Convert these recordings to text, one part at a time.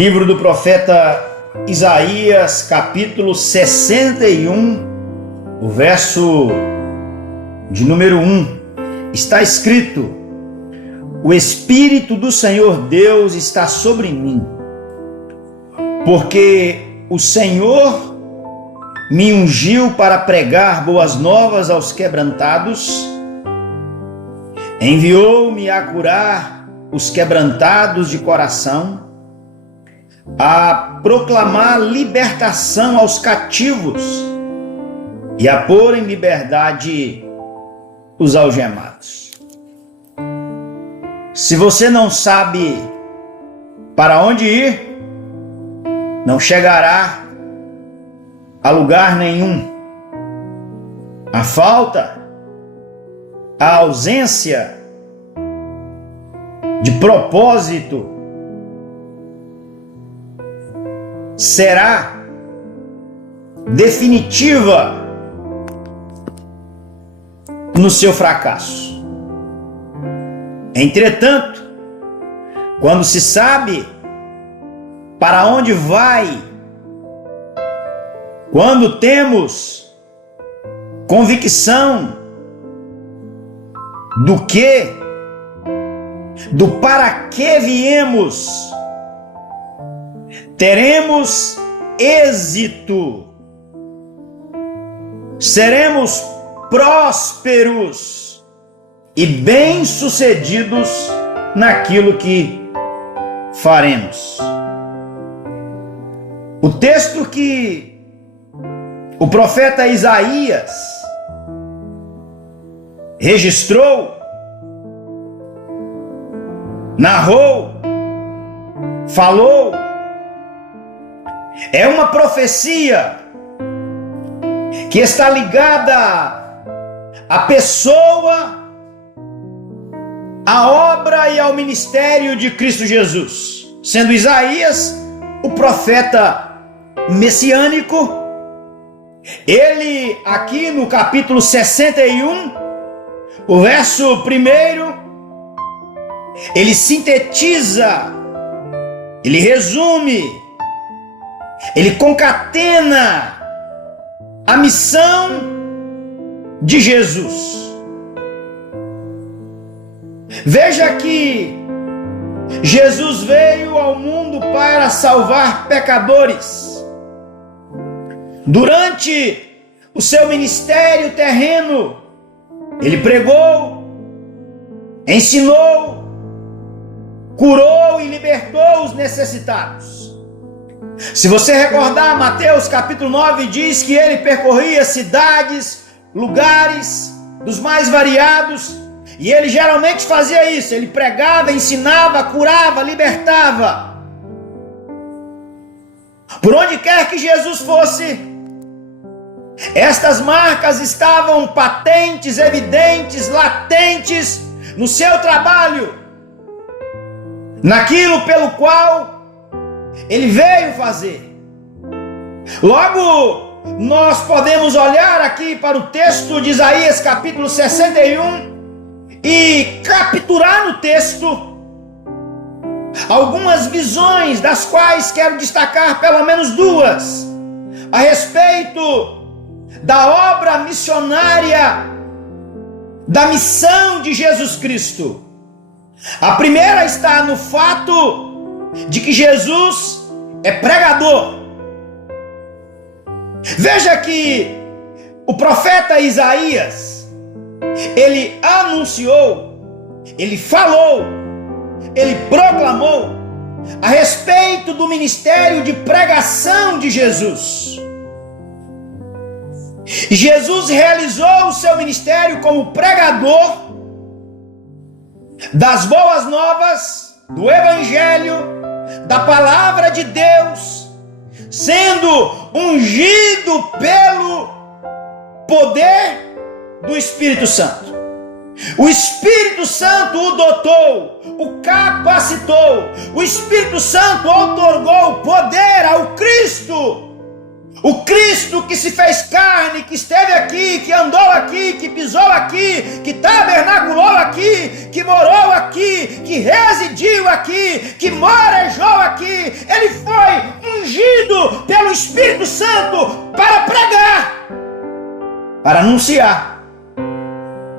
Livro do profeta Isaías, capítulo 61, o verso de número 1. Está escrito: o Espírito do Senhor Deus está sobre mim, porque o Senhor me ungiu para pregar boas novas aos quebrantados, enviou-me a curar os quebrantados de coração, a proclamar libertação aos cativos e a pôr em liberdade os algemados. Se você não sabe para onde ir, não chegará a lugar nenhum. A falta, a ausência de propósito será definitiva no seu fracasso. Entretanto, quando se sabe para onde vai, quando temos convicção do para que viemos, teremos êxito, seremos prósperos e bem-sucedidos naquilo que faremos. O texto que o profeta Isaías registrou, narrou, falou, é uma profecia que está ligada à pessoa, à obra e ao ministério de Cristo Jesus, sendo Isaías o profeta messiânico. Ele aqui no capítulo 61, o verso 1, ele sintetiza, ele resume, ele concatena a missão de Jesus. Veja que Jesus veio ao mundo para salvar pecadores. Durante o seu ministério terreno, ele pregou, ensinou, curou e libertou os necessitados. Se você recordar, Mateus capítulo 9 diz que ele percorria cidades, lugares dos mais variados, e ele geralmente fazia isso. Ele pregava, ensinava, curava, libertava. Por onde quer que Jesus fosse, estas marcas estavam patentes, evidentes, latentes no seu trabalho, naquilo pelo qual ele veio fazer. Logo, nós podemos olhar aqui para o texto de Isaías capítulo 61 e capturar no texto algumas visões, das quais quero destacar pelo menos duas, a respeito da obra missionária, da missão de Jesus Cristo. A primeira está no fato de que Jesus é pregador. Veja que o profeta Isaías, ele anunciou, ele falou, ele proclamou a respeito do ministério de pregação de Jesus. Jesus realizou o seu ministério como pregador das boas novas, do Evangelho, da palavra de Deus, sendo ungido pelo poder do Espírito Santo. O Espírito Santo o dotou, o capacitou, o Espírito Santo outorgou poder ao Cristo, O Cristo que se fez carne, que esteve aqui, que andou aqui, que pisou aqui, que tabernaculou aqui, que morou aqui, que residiu aqui, que morejou aqui. Ele foi ungido pelo Espírito Santo para pregar, para anunciar,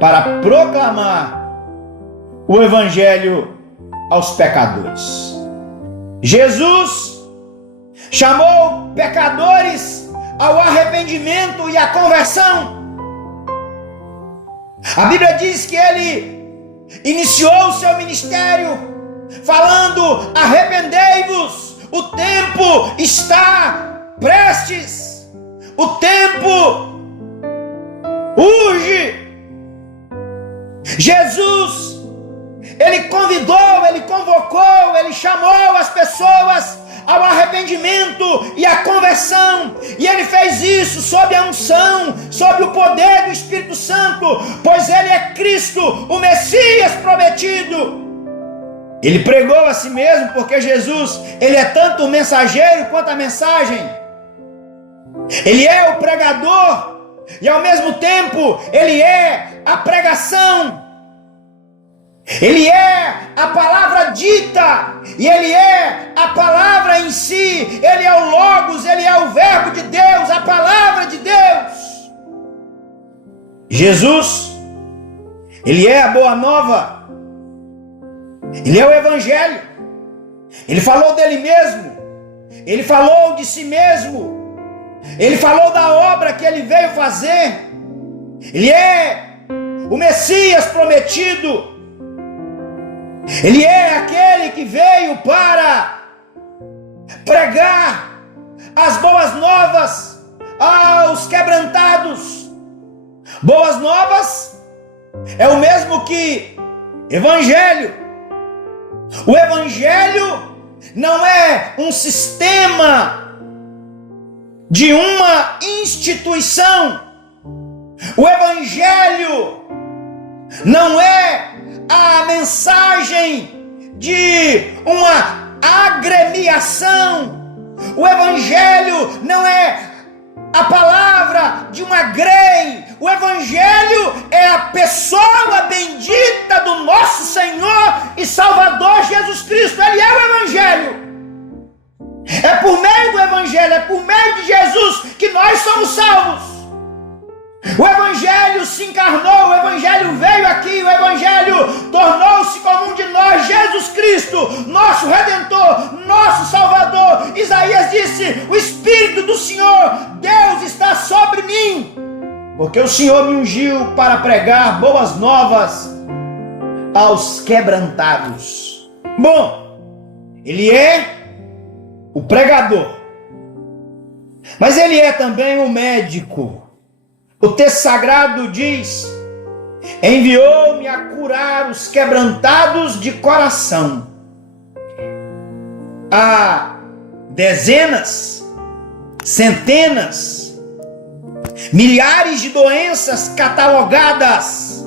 para proclamar o Evangelho aos pecadores. Jesus chamou pecadores ao arrependimento e à conversão. A Bíblia diz que ele iniciou o seu ministério falando: arrependei-vos, o tempo está prestes, o tempo urge. Jesus, ele convidou, ele convocou, ele chamou as pessoas ao arrependimento e à conversão, e ele fez isso sob a unção, sob o poder do Espírito Santo, pois ele é Cristo, o Messias prometido. Ele pregou a si mesmo, porque Jesus, ele é tanto o mensageiro quanto a mensagem. Ele é o pregador e ao mesmo tempo ele é a pregação. Ele é a palavra dita e ele é a palavra em si. Ele é o Logos, ele é o Verbo de Deus, a palavra de Deus. Jesus, ele é a boa nova. Ele é o Evangelho. Ele falou dele mesmo. Ele falou de si mesmo. Ele falou da obra que ele veio fazer. Ele é o Messias prometido. Ele é aquele que veio para pregar as boas novas aos quebrantados. Boas novas é o mesmo que Evangelho. O Evangelho não é um sistema de uma instituição. O Evangelho não é a mensagem de uma agremiação. O Evangelho não é a palavra de uma grei. O Evangelho é a pessoa bendita do nosso Senhor e Salvador Jesus Cristo. Ele é o Evangelho. É por meio do Evangelho, é por meio de Jesus que nós somos salvos. O Evangelho se encarnou, o Evangelho veio aqui, o Evangelho tornou-se como um de nós, Jesus Cristo, nosso Redentor, nosso Salvador. Isaías disse: o Espírito do Senhor, Deus, está sobre mim, porque o Senhor me ungiu para pregar boas novas aos quebrantados. Bom, ele é o pregador, mas ele é também o médico. O texto sagrado diz: enviou-me a curar os quebrantados de coração. Há dezenas, centenas, milhares de doenças catalogadas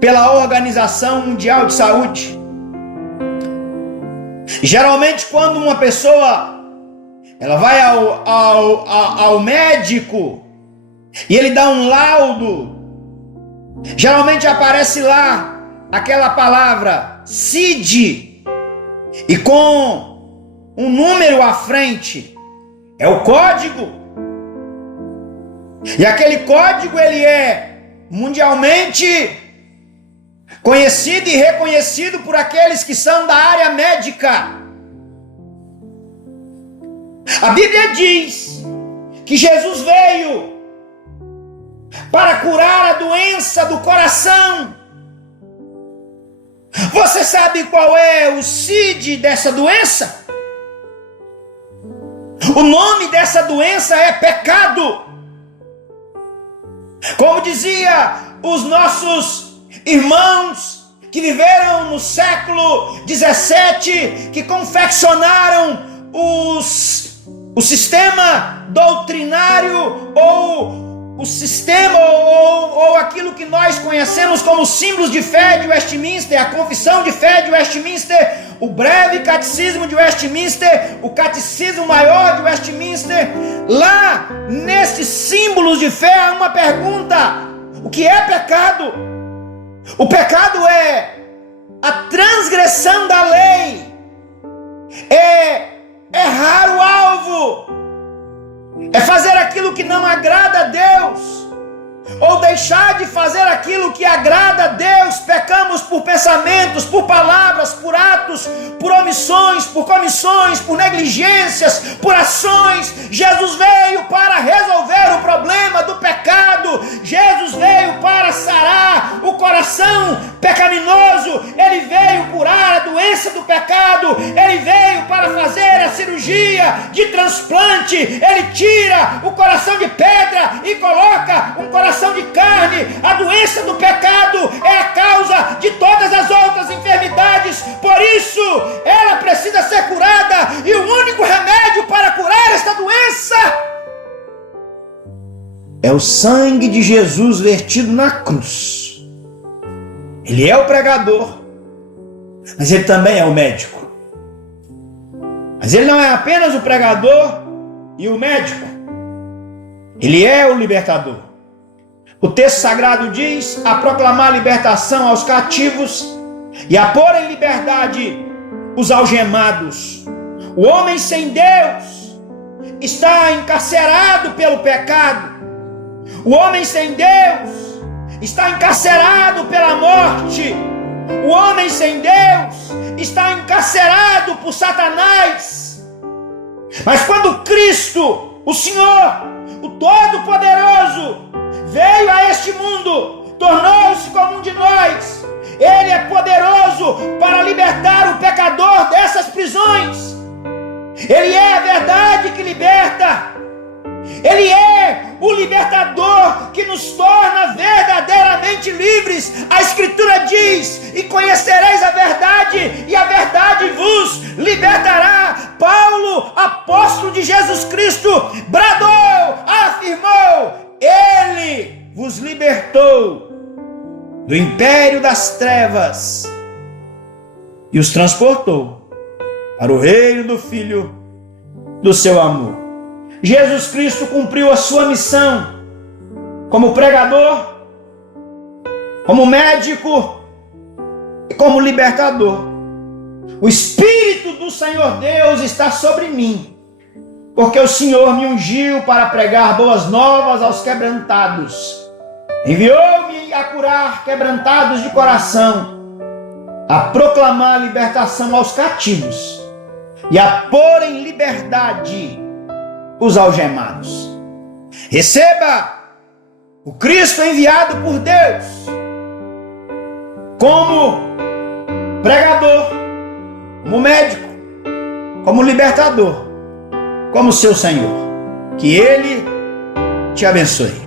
pela Organização Mundial de Saúde. Geralmente, quando uma pessoa ela vai ao médico e ele dá um laudo, geralmente aparece lá aquela palavra CID e com um número à frente. É o código. E aquele código ele é mundialmente conhecido e reconhecido por aqueles que são da área médica. A Bíblia diz que Jesus veio para curar a doença do coração. Você sabe qual é o CID dessa doença? O nome dessa doença é pecado. Como dizia os nossos irmãos que viveram no século 17, que confeccionaram o sistema doutrinário ou o sistema ou aquilo que nós conhecemos como símbolos de fé de Westminster, a confissão de fé de Westminster, o breve catecismo de Westminster, o catecismo maior de Westminster, lá nesses símbolos de fé há uma pergunta: o que é pecado? O pecado é a transgressão da lei, é errar o alvo, é fazer aquilo que não agrada a Deus, ou deixar de fazer aquilo que agrada a Deus. Pecamos por pensamentos, por palavras, por atos, por omissões, por comissões, por negligências, por ações. Jesus veio para resolver o problema do pecado. Jesus veio para sarar o coração pecaminoso. Ele veio curar a doença do pecado. Ele veio para fazer a cirurgia de transplante. Ele tira o coração de pedra e coloca um coração de carne. A doença do pecado é a causa de todas as outras enfermidades. Por isso, ela precisa ser curada. E o único remédio para curar esta doença é o sangue de Jesus vertido na cruz. Ele é o pregador, mas ele também é o médico. Mas ele não é apenas o pregador e o médico. Ele é o libertador. O texto sagrado diz: a proclamar libertação aos cativos e a pôr em liberdade os algemados. O homem sem Deus está encarcerado pelo pecado. O homem sem Deus está encarcerado pela morte. O homem sem Deus está encarcerado por Satanás. Mas quando Cristo, o Senhor, o Todo-Poderoso, veio a este mundo, tornou-se como um de nós, Ele é poderoso para libertar o pecador dessas prisões. Ele é a verdade que liberta. Ele é o libertador que nos torna verdadeiramente livres. A Escritura diz: e conhecereis a verdade, e a verdade vos libertará. Paulo, apóstolo de Jesus Cristo, bradou, afirmou: Ele vos libertou do império das trevas e os transportou para o reino do Filho do seu amor. Jesus Cristo cumpriu a sua missão como pregador, como médico e como libertador. O Espírito do Senhor Deus está sobre mim, porque o Senhor me ungiu para pregar boas novas aos quebrantados. Enviou-me a curar quebrantados de coração, a proclamar libertação aos cativos e a pôr em liberdade os algemados. Receba o Cristo enviado por Deus como pregador, como médico, como libertador, como seu Senhor. Que Ele te abençoe.